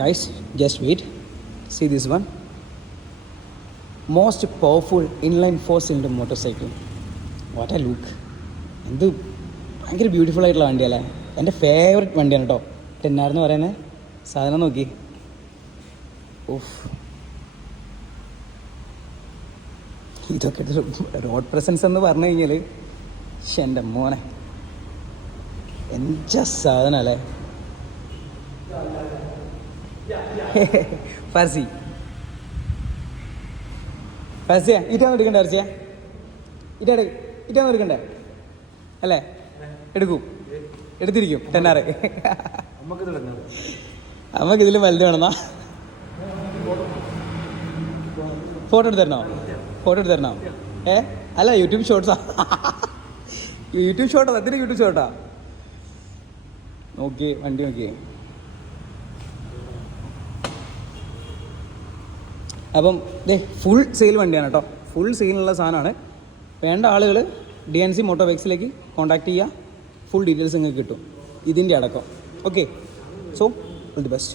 Guys, just wait. See this one. Most powerful inline 4-cylinder motorcycle. What a look. എന്ത് ഭയങ്കര beautiful ആയിട്ടുള്ള വണ്ടിയല്ലേ. എൻ്റെ favourite വണ്ടിയാണ് കേട്ടോ. ടെന്നാർന്ന് പറയുന്നത് സാധനം നോക്കി. ഓഫ്, ഇതൊക്കെ റോഡ് പ്രസൻസ് എന്ന് പറഞ്ഞു കഴിഞ്ഞാൽ എൻ്റെ മോനെ എന്താ സാധനം അല്ലേ. ഫർസിയ ഇറ്റാന്ന് എടുക്കണ്ടേ? ഫർസിയ ഇറ്റാന്ന് എടുക്കണ്ടേ അല്ലേ? എടുക്കും, എടുത്തിരിക്കും. ടെന്നാറ് നമുക്ക് ഇതിൽ വലുത് വേണമെന്നാ. ഫോട്ടോ എടുത്ത് തരണോ? അല്ല, യൂട്യൂബ് ഷോർട്സാ. യൂട്യൂബ് ഷോർട്ടാ, അതിന് യൂട്യൂബ് ഷോർട്ടാ. നോക്കിയേ വണ്ടി നോക്കിയേ. അപ്പം ഫുൾ സെയിൽ വണ്ടിയാണ് കേട്ടോ. ഫുൾ സെയിലുള്ള സാധനമാണ്. വേണ്ട ആളുകൾ DNC മോട്ടോർബൈക്സിലേക്ക് കോൺടാക്ട് ചെയ്യുക. ഫുൾ ഡീറ്റെയിൽസ് നിങ്ങൾക്ക് കിട്ടും, ഇതിൻ്റെ അടക്കം. Okay, so all the best.